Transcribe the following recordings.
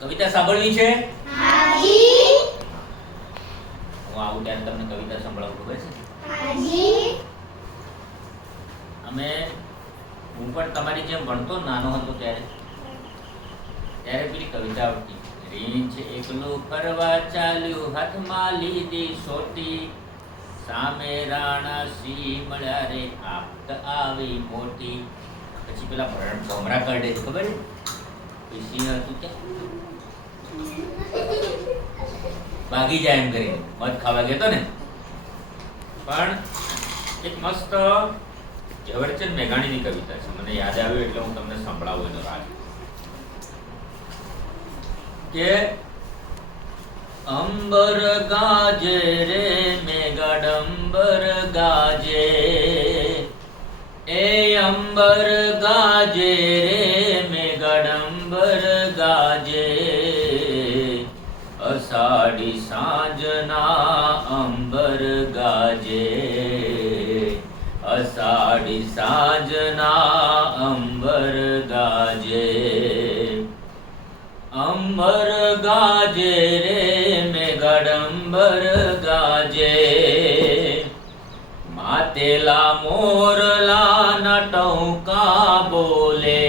કવિતા સાંભળવી છે? હાજી. હું આવું ત્યારે તમને કવિતા સંભળાવું, ખબર છે? હાજી. હું પણ તમારી જેમ ભણતો નાનો હતો ત્યારે પેલી કવિતા આવતી, રીંછ એકલું ફરવા ચાલ્યું, હાથમાં લીધી સોટી, સામે રાણા સિંહ મળ્યા રે, આફત આવી મોટી. પછી પેલા ભમરા કરડે છે, ખબર છે? કોઈ સિંહ હતું ત્યાં ભાગી જાય એમ કરીને મધ ખાવા ગયો ને. પણ એક મસ્ત ઝવેરચંદ મેઘાણીની કવિતા છે, મને યાદ આવ્યું એટલે હું તમને સંભળાવું એનો રાગ. કે અંબર ગાજે રે મેઘડંબર ગાજે, એ અંબર ગાજે રે મેઘડંબર ગાજે, અષાઢી સાંજના અંબર ગાજે, અષાઢી સાંજના અંબર ગાજે, અંબર ગાજે રે મેઘડંબર ગાજે, માતેલા મોરલા ના ટૌકા બોલે,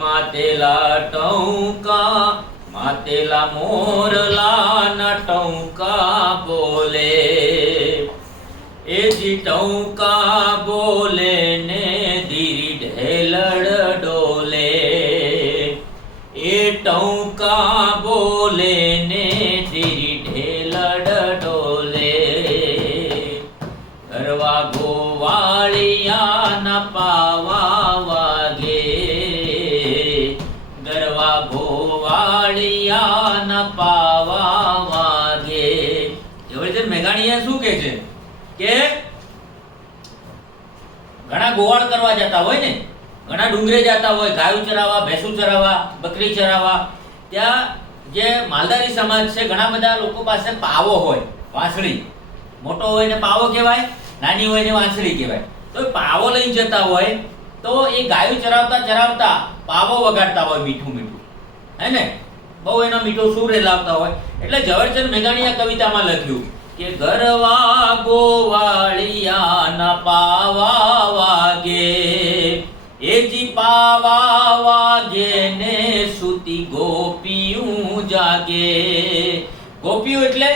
માતેલા ટૌકા, માતેલા મોરલા ના ટૌકા બોલે, એ જી ટૌકા બોલે ને ધીરી ઢેલડ ડોલે, એ ટૌકા બોલે ને ધીરી ઢેલડ ડોલે, ગરવા ગોવાળિયા ના પાવા વાગે, ગરવા ગોવાળિયા ના પાવા વાગે. ઝવેરચંદ મેઘાણીએ શું કહે છે કે ઘણા ગોવાળ કરવા જતા હોય ને, ઘણા ડુંગરે જતા હોય, ગાયું ચરાવવા, ભેંસું ચરાવવા, બકરી ચરાવવા, ત્યાં જે માલધારી સમાજ છે ઘણા બધા લોકો પાસે પાવો હોય, વાંસળી. મોટો હોય ને પાવો કહેવાય, નાની હોય ને વાંસળી કહેવાય. તો પાવો લઈને જતા હોય તો એ ગાયું ચરાવતા ચરાવતા પાવો વગાડતા હોય મીઠું મીઠું, હે ને, બહુ એનો મીઠો સૂર લાવતા હોય. એટલે ઝવેરચંદ મેઘાણીએ કવિતામાં લખ્યું કે ગરવા ગોવાળિયા ના પાવા વાગે, એજી પાવા વાગે ને સુતી ગોપીયું જાગે. ગોપીઓ એટલે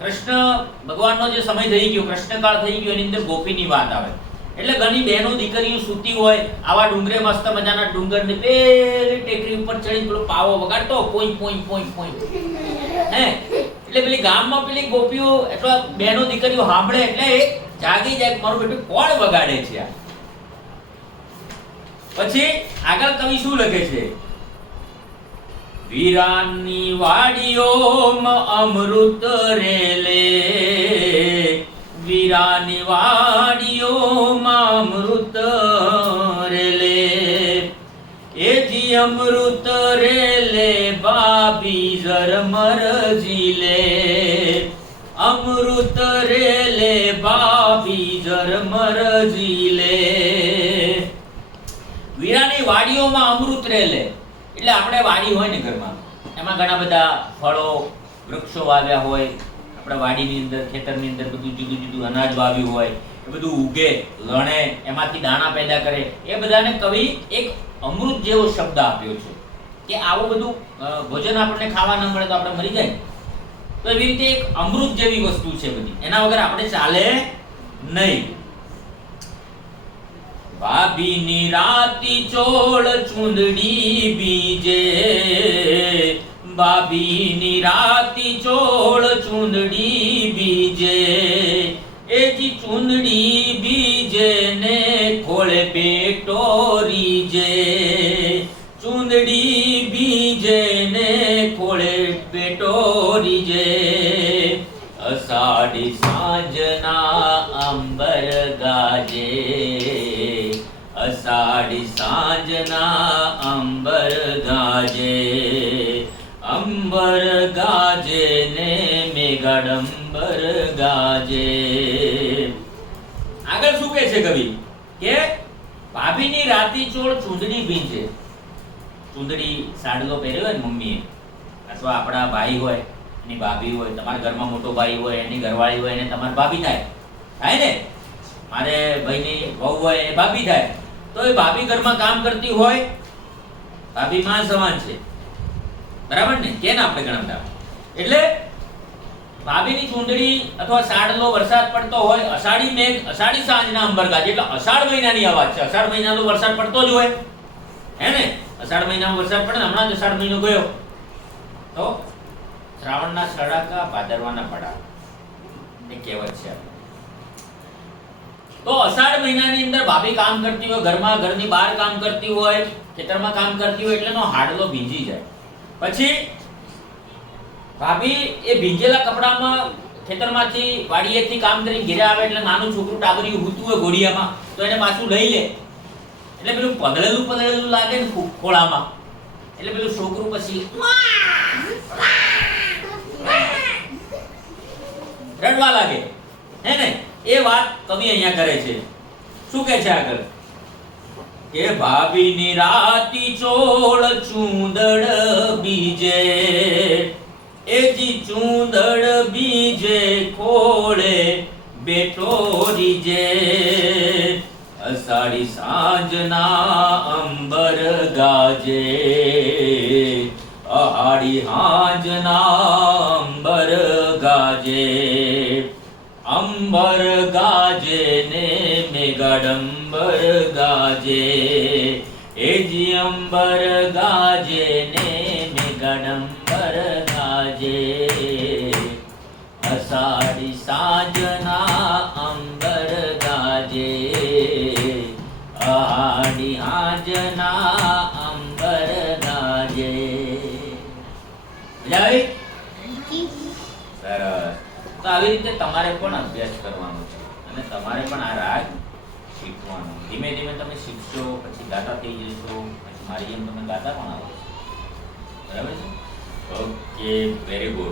કૃષ્ણ ભગવાનનો જે સમય થઈ ગયો, કૃષ્ણકાળ થઈ ગયો, એની અંદર ગોપીની વાત આવે. એટલે ઘણી બહેનો દીકરીઓ સૂતી હોય આવા ડુંગરે, મસ્ત મજાના ડુંગર ને પેલી ટેકરી ઉપર ચડી પેલો પાવો વગાડતો પોઈ પોઈ પોઈ પોઈ, હે. એટલે પેલી ગામમાં પેલી ગોપીઓ અથવા બહેનો દીકરીઓ સાંભળે એટલે જાગી જાય, મારું બેટું કોણ વગાડે છે આ. પછી આગળ કવિ શું લખે છે? વીરાની વાડીઓમાં અમૃત રેલે, વીરાની વાડીઓમાં અમૃત રેલે, એ જી અમૃત રેલે બાબી ઝરમર ઝીલે, અમૃત રેલે બાબી ઝરમર ઝીલે. વીરાની વાડીઓમાં અમૃત રેલે એટલે આપણે વાડી હોય ને ઘરમાં, એમાં ઘણા બધા ફળો વૃક્ષો વાવ્યા હોય, આપણા વાડીની અંદર, ખેતરની અંદર બધું જુદું જુદું અનાજ વાવ્યું હોય, એ બધું ઉગે, લણે, એમાંથી દાણા પેદા કરે. એ બધાને કવિ એક અમૃત જેવો શબ્દ આપ્યો છે કે આવું બધું ભોજન આપણને ખાવા ન મળે તો આપણે મરી જાય. તો એવી રીતે એક અમૃત જેવી વસ્તુ છે બધી, એના વગર આપણે ચાલે નહીં. ભાભીની રાતી ચોળ ચૂંદડી બીજે, ભાભીની રાતી ચોળ ચૂંદડી બીજે, એ જી ચૂંદડી બીજે ને ખોળે પેટો રીજે, ચૂંદડી બીજે ને ખોળે પેટો રીજે, અષાઢી સાંજના અંબર ગાજે, અષાઢી સાંજના અંબર ગાજે, અંબર ગાજે ને મેઘડંબર ગાજે. આગળ શું કહે છે કવિ કે ભાભીની રાતી ચોળ ચૂંદડી ભીંજે. ચૂંદડી સાડલો પહેર્યો હોય ને મમ્મીએ, અથવા આપણા ભાઈ હોય એની ભાભી હોય, તમારા ઘરમાં મોટો ભાઈ હોય એની ઘરવાળી હોય એને તમારી ભાભી થાય ને, મારે ભાઈની વહુ હોય એ ભાભી થાય. તો એ ભાભી ઘરમાં કામ કરતી હોય, ભાભી માં સમાન છે, બરાબર ને? કે ના આપણે ગણતા. એટલે ભાભીની ચૂંદડી અથવા સાડલો વરસાદ પડતો હોય, અષાઢી મેઘ અષાઢી સાંજના અંબરગાજ, એટલે અષાઢ મહિનાની અવાજ છે. અષાઢ મહિનાનો વરસાદ પડતો જ હોય, હે ને? અષાઢ મહિનામાં વરસાદ પડે ને, હમણાં જ અષાઢ મહિનો ગયો. તો શ્રાવણના સડાકા ભાદરવાના પડા એ કહેવત છે. તો અષાઢ મહિનાની અંદર ભાભી કામ કરતી હોય, ઘરમાં, ઘરની બહાર કામ કરતી હોય, ખેતરમાં કામ કરતી હોય, એટલે એનો હાડલો ભીંજી જાય. પછી ભાભી એ ભીંજેલા કપડામાં ખેતરમાંથી વાડીએથી કામ કરીને ઘરે આવે એટલે નાનું છોકરું ટાબરિયું હૂતું હોય ઘોડિયામાં, તો એને પાછું લઈ લે. એટલે પેલું પગળેલું લાગે ને ખોળામાં, એટલે પેલું છોકરું પછી રડવા લાગે, હે ને? એ વાત કવિ અહીંયા કરે છે. શું કહે છે આગળ? કે ભાભીની રાતી ચોળ ચૂંદડ બીજે, એજી ચૂંદડ બીજે ખોળે બેઠો રીજે, અષાઢી સાંજના અંબર ગાજે, અહાડી હાંજના અંબર ગાજે, અંબર ગાજે ને મેઘાડંબર ગાજે, એજી અંબર ગાજે ને મેઘાડંબર ગાજે, અષાઢી સાંજના અંબર ગાજે, અહાડી હાંજના અંબર ગાજે. મજા આવી? સરસ. તો આવી રીતે તમારે પણ અભ્યાસ કરવાનો છે અને તમારે પણ આ રાગ શીખવાનો. ધીમે ધીમે તમે શીખશો, પછી ગાતા થઈ જશો, પછી મારી જેમ તમે ગાતા પણ આવશો. બરાબર છે? Okay, very good.